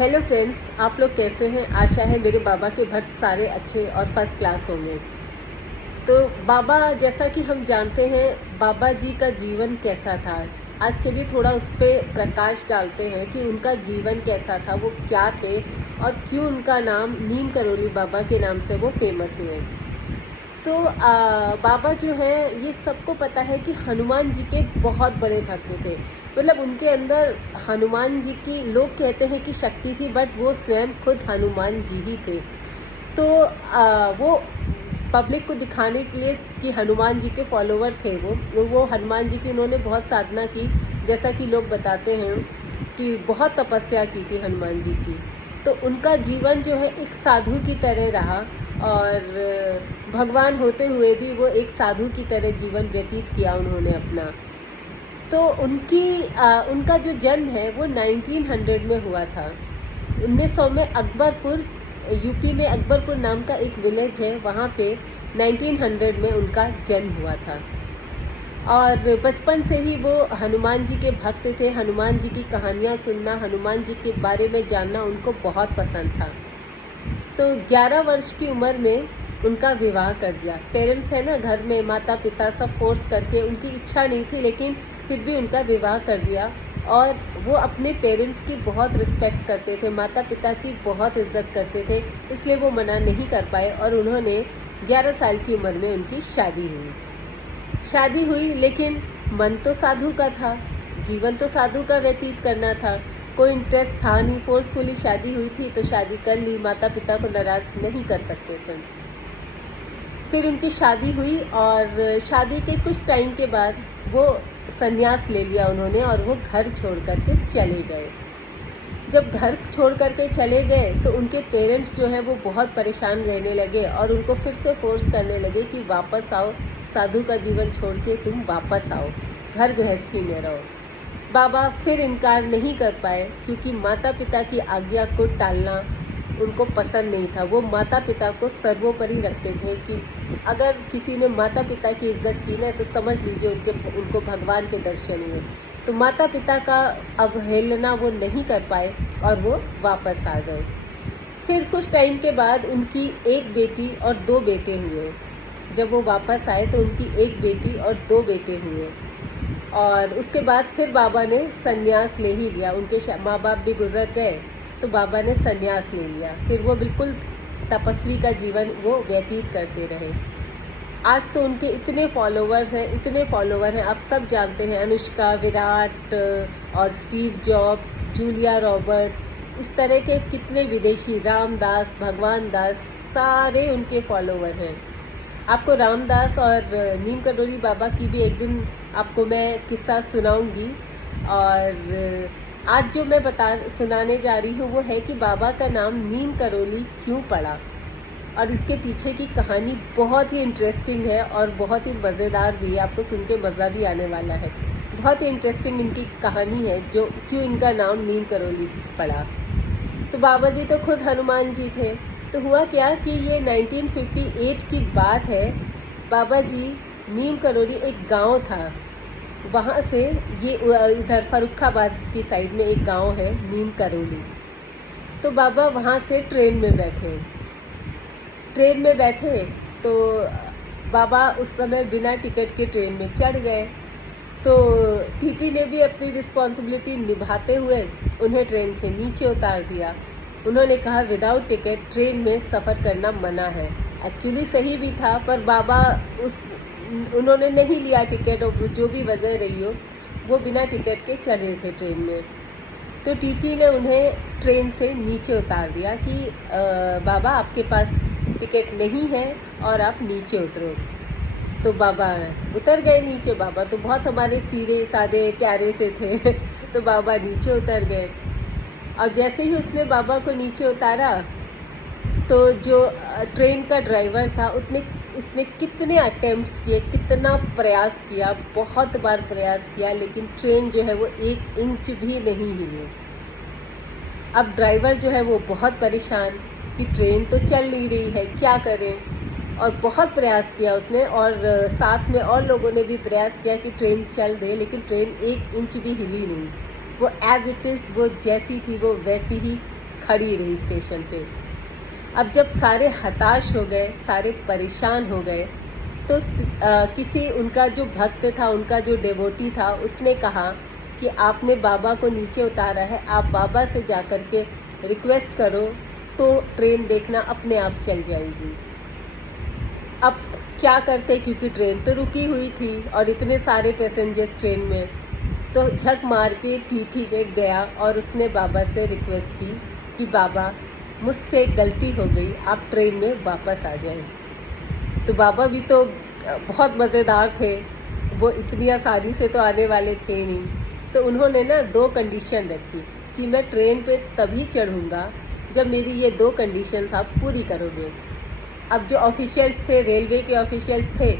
Hello friends, आप लोग कैसे हैं। आशा है मेरे बाबा के भक्त सारे अच्छे और फर्स्ट क्लास होंगे। तो बाबा, जैसा कि हम जानते हैं बाबा जी का जीवन कैसा था। आज चलिए थोड़ा उस पर प्रकाश डालते हैं कि उनका जीवन कैसा था, वो क्या थे और क्यों उनका नाम नीम करोली बाबा के नाम से वो फेमस हुए। तो बाबा जो है, ये सबको पता है कि हनुमान जी के बहुत बड़े भक्त थे। मतलब उनके अंदर हनुमान जी की, लोग कहते हैं कि शक्ति थी, बट वो स्वयं खुद हनुमान जी ही थे। तो वो पब्लिक को दिखाने के लिए कि हनुमान जी के फॉलोवर थे वो हनुमान जी की उन्होंने बहुत साधना की। जैसा कि लोग बताते हैं कि बहुत तपस्या की थी हनुमान जी की। तो उनका जीवन जो है एक साधु की तरह रहा और भगवान होते हुए भी वो एक साधु की तरह जीवन व्यतीत किया उन्होंने अपना। तो उनका जो जन्म है वो 1900 में हुआ था। 1900 में अकबरपुर, यूपी में अकबरपुर नाम का एक विलेज है, वहाँ पे 1900 में उनका जन्म हुआ था। और बचपन से ही वो हनुमान जी के भक्त थे। हनुमान जी की कहानियाँ सुनना, हनुमान जी के बारे में जानना उनको बहुत पसंद था। तो 11 वर्ष की उम्र में उनका विवाह कर दिया। पेरेंट्स है ना, घर में माता पिता सब फोर्स करके, उनकी इच्छा नहीं थी लेकिन फिर भी उनका विवाह कर दिया। और वो अपने पेरेंट्स की बहुत रिस्पेक्ट करते थे, माता पिता की बहुत इज्जत करते थे, इसलिए वो मना नहीं कर पाए और उन्होंने 11 साल की उम्र में उनकी शादी हुई। लेकिन मन तो साधु का था, जीवन तो साधु का व्यतीत करना था, कोई इंटरेस्ट था नहीं। फोर्सफुली शादी हुई थी तो शादी कर ली, माता पिता को नाराज नहीं कर सकते थे। फिर उनकी शादी हुई और शादी के कुछ टाइम के बाद वो संन्यास ले लिया उन्होंने और वो घर छोड़ करके चले गए। जब घर छोड़ करके चले गए तो उनके पेरेंट्स जो है वो बहुत परेशान रहने लगे और उनको फिर से फोर्स करने लगे कि वापस आओ, साधु का जीवन छोड़ के तुम वापस आओ, घर गृहस्थी में रहो। बाबा फिर इनकार नहीं कर पाए क्योंकि माता पिता की आज्ञा को टालना उनको पसंद नहीं था। वो माता पिता को सर्वोपरि रखते थे कि अगर किसी ने माता पिता की इज्जत की ना तो समझ लीजिए उनको भगवान के दर्शन हुए। तो माता पिता का अवहेलना वो नहीं कर पाए और वो वापस आ गए। फिर कुछ टाइम के बाद उनकी एक बेटी और 2 बेटे हुए। जब वो वापस आए तो उनकी एक बेटी और 2 बेटे हुए और उसके बाद फिर बाबा ने संन्यास ले ही लिया। उनके माँ बाप भी गुजर गए तो बाबा ने संन्यास ले लिया। फिर वो बिल्कुल तपस्वी का जीवन वो व्यतीत करते रहे। आज तो उनके इतने फॉलोवर हैं, आप सब जानते हैं, अनुष्का, विराट और स्टीव जॉब्स, जूलिया रॉबर्ट्स, इस तरह के कितने विदेशी, रामदास, भगवान दास, सारे उनके फॉलोवर हैं। आपको रामदास और नीम करोली बाबा की भी एक दिन आपको मैं किस्सा सुनाऊंगी। और आज जो मैं सुनाने जा रही हूँ वो है कि बाबा का नाम नीम करोली क्यों पड़ा और इसके पीछे की कहानी बहुत ही इंटरेस्टिंग है और बहुत ही मज़ेदार भी है। आपको सुन के मज़ा भी आने वाला है। बहुत ही इंटरेस्टिंग इनकी कहानी है जो क्यों इनका नाम नीम करोली पड़ा। तो बाबा जी तो खुद हनुमान जी थे। तो हुआ क्या कि ये 1958 की बात है। बाबा जी, नीम करोली एक गांव था, वहाँ से ये इधर फर्रुखाबाद की साइड में एक गांव है नीम करोली। तो बाबा वहाँ से ट्रेन में बैठे तो बाबा उस समय बिना टिकट के ट्रेन में चढ़ गए। तो टीटी ने भी अपनी रिस्पॉन्सिबिलिटी निभाते हुए उन्हें ट्रेन से नीचे उतार दिया। उन्होंने कहा विदाउट टिकट ट्रेन में सफ़र करना मना है। एक्चुअली सही भी था, पर बाबा उन्होंने नहीं लिया टिकट और जो भी वजह रही हो वो बिना टिकट के चढ़े थे ट्रेन में। तो टीटी ने उन्हें ट्रेन से नीचे उतार दिया कि बाबा आपके पास टिकट नहीं है और आप नीचे उतरो। तो बाबा उतर गए नीचे। बाबा तो बहुत हमारे सीधे सादे प्यारे से थे तो बाबा नीचे उतर गए और जैसे ही उसने बाबा को नीचे उतारा तो जो ट्रेन का ड्राइवर था उसने कितने अटेम्प्ट्स किए, कितना प्रयास किया, बहुत बार प्रयास किया, लेकिन ट्रेन जो है वो 1 इंच भी नहीं हिली। अब ड्राइवर जो है वो बहुत परेशान कि ट्रेन तो चल नहीं रही है, क्या करें। और बहुत प्रयास किया उसने और साथ में और लोगों ने भी प्रयास किया कि ट्रेन चल दे, लेकिन ट्रेन 1 इंच भी हिली नहीं। वो एज इट इज़, वो जैसी थी वो वैसी ही खड़ी रही स्टेशन पे। अब जब सारे हताश हो गए, सारे परेशान हो गए, तो किसी उनका जो भक्त था, उनका जो डिवोटी था, उसने कहा कि आपने बाबा को नीचे उतारा है, आप बाबा से जाकर के रिक्वेस्ट करो तो ट्रेन देखना अपने आप चल जाएगी। अब क्या करते, क्योंकि ट्रेन तो रुकी हुई थी और इतने सारे पैसेंजर्स ट्रेन में, तो झक मार के टीटी गया और उसने बाबा से रिक्वेस्ट की कि बाबा मुझसे गलती हो गई, आप ट्रेन में वापस आ जाएं। तो बाबा भी तो बहुत मज़ेदार थे, वो इतनी आसानी से तो आने वाले थे नहीं। तो उन्होंने ना 2 कंडीशन रखी कि मैं ट्रेन पे तभी चढ़ूँगा जब मेरी ये 2 कंडीशंस आप पूरी करोगे। अब जो ऑफिशियल्स थे, रेलवे के ऑफिशियल्स थे,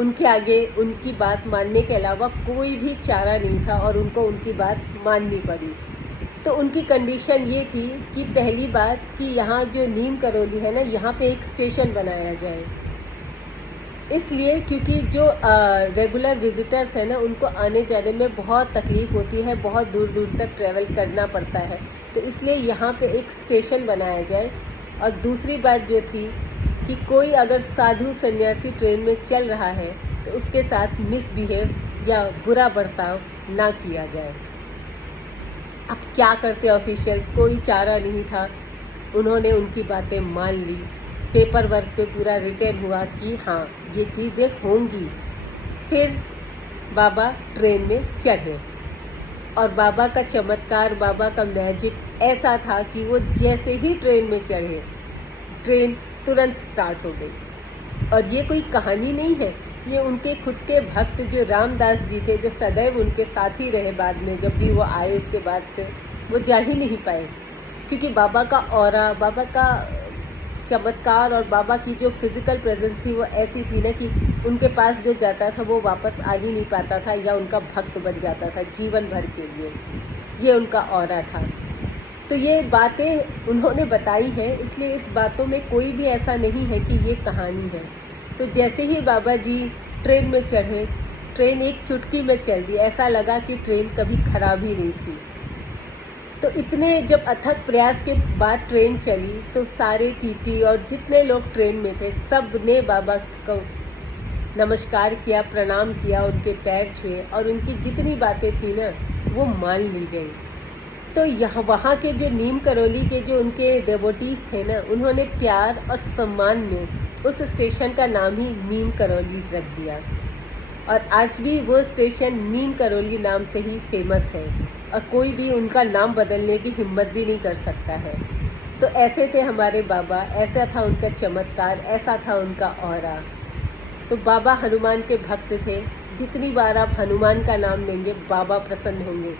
उनके आगे उनकी बात मानने के अलावा कोई भी चारा नहीं था और उनको उनकी बात माननी पड़ी। तो उनकी कंडीशन ये थी कि पहली बात कि यहाँ जो नीम करौली है ना, यहाँ पे एक स्टेशन बनाया जाए। इसलिए क्योंकि जो रेगुलर विजिटर्स हैं ना, उनको आने जाने में बहुत तकलीफ़ होती है, बहुत दूर दूर तक ट्रैवल करना पड़ता है, तो इसलिए यहाँ पे एक स्टेशन बनाया जाए। और दूसरी बात जो थी कि कोई अगर साधु सन्यासी ट्रेन में चल रहा है तो उसके साथ मिसबिहेव या बुरा बर्ताव ना किया जाए। अब क्या करते ऑफिशियल्स, कोई चारा नहीं था, उन्होंने उनकी बातें मान ली। पेपर वर्क पे पूरा रिटर्न हुआ कि हाँ ये चीज़ें होंगी। फिर बाबा ट्रेन में चढ़े और बाबा का चमत्कार, बाबा का मैजिक ऐसा था कि वो जैसे ही ट्रेन में चढ़े, ट्रेन तुरंत स्टार्ट हो गई। और ये कोई कहानी नहीं है, ये उनके खुद के भक्त जो रामदास जी थे, जो सदैव उनके साथ ही रहे, बाद में जब भी वो आए उसके बाद से वो जा ही नहीं पाए, क्योंकि बाबा का ऑरा, बाबा का चमत्कार और बाबा की जो फिज़िकल प्रेजेंस थी वो ऐसी थी ना कि उनके पास जो जाता था वो वापस आ ही नहीं पाता था या उनका भक्त बन जाता था जीवन भर के लिए। ये उनका ऑरा था। तो ये बातें उन्होंने बताई हैं, इसलिए इस बातों में कोई भी ऐसा नहीं है कि ये कहानी है। तो जैसे ही बाबा जी ट्रेन में चढ़े, ट्रेन एक चुटकी में चल दी, ऐसा लगा कि ट्रेन कभी खराब ही नहीं थी। तो इतने जब अथक प्रयास के बाद ट्रेन चली तो सारे टीटी और जितने लोग ट्रेन में थे सब ने बाबा को नमस्कार किया, प्रणाम किया, उनके पैर छुए और उनकी जितनी बातें थी ना वो मान ली गई। तो यहाँ वहाँ के जो नीम करौली के जो उनके डिवोटीज़ थे ना, उन्होंने प्यार और सम्मान में उस स्टेशन का नाम ही नीम करौली रख दिया और आज भी वो स्टेशन नीम करौली नाम से ही फेमस है और कोई भी उनका नाम बदलने की हिम्मत भी नहीं कर सकता है। तो ऐसे थे हमारे बाबा, ऐसा था उनका चमत्कार, ऐसा था उनका ऑरा। तो बाबा हनुमान के भक्त थे, जितनी बार आप हनुमान का नाम लेंगे बाबा प्रसन्न होंगे।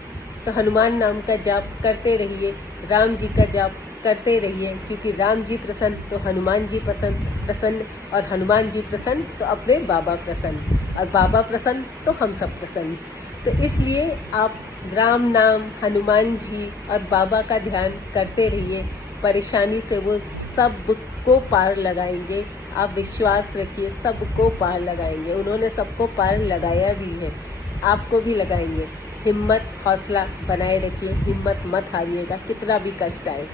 तो हनुमान नाम का जाप करते रहिए, राम जी का जाप करते रहिए, क्योंकि राम जी प्रसन्न तो हनुमान जी प्रसन्न और हनुमान जी प्रसन्न तो अपने बाबा प्रसन्न और बाबा प्रसन्न तो हम सब प्रसन्न। तो इसलिए आप राम नाम, हनुमान जी और बाबा का ध्यान करते रहिए, परेशानी से वो सबको पार लगाएंगे। आप विश्वास रखिए, सबको पार लगाएंगे। उन्होंने सबको पार लगाया भी है, आपको भी लगाएंगे। हिम्मत, हौसला बनाए रखिए, हिम्मत मत हारिएगा, कितना भी कष्ट आए,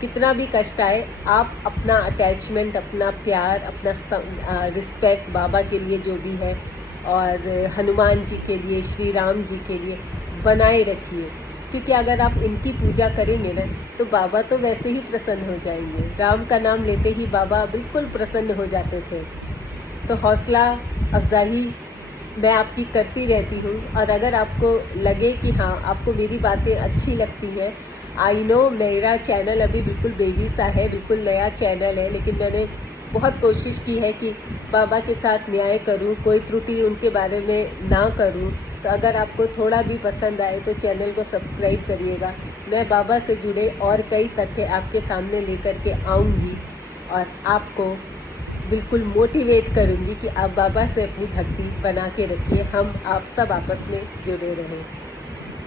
कितना भी कष्ट आए। आप अपना अटैचमेंट, अपना प्यार, अपना रिस्पेक्ट बाबा के लिए जो भी है और हनुमान जी के लिए, श्री राम जी के लिए बनाए रखिए, क्योंकि अगर आप इनकी पूजा करेंगे ना तो बाबा तो वैसे ही प्रसन्न हो जाएंगे। राम का नाम लेते ही बाबा बिल्कुल प्रसन्न हो जाते थे। तो हौसला अफजाई मैं आपकी करती रहती हूँ और अगर आपको लगे कि हाँ आपको मेरी बातें अच्छी लगती हैं, आई नो मेरा चैनल अभी बिल्कुल बेबी सा है, बिल्कुल नया चैनल है, लेकिन मैंने बहुत कोशिश की है कि बाबा के साथ न्याय करूं, कोई त्रुटि उनके बारे में ना करूं। तो अगर आपको थोड़ा भी पसंद आए तो चैनल को सब्सक्राइब करिएगा। मैं बाबा से जुड़े और कई तथ्य आपके सामने लेकर के आऊँगी और आपको बिल्कुल मोटिवेट करूँगी कि आप बाबा से अपनी भक्ति बना के रखिए। हम आप सब आपस में जुड़े रहें।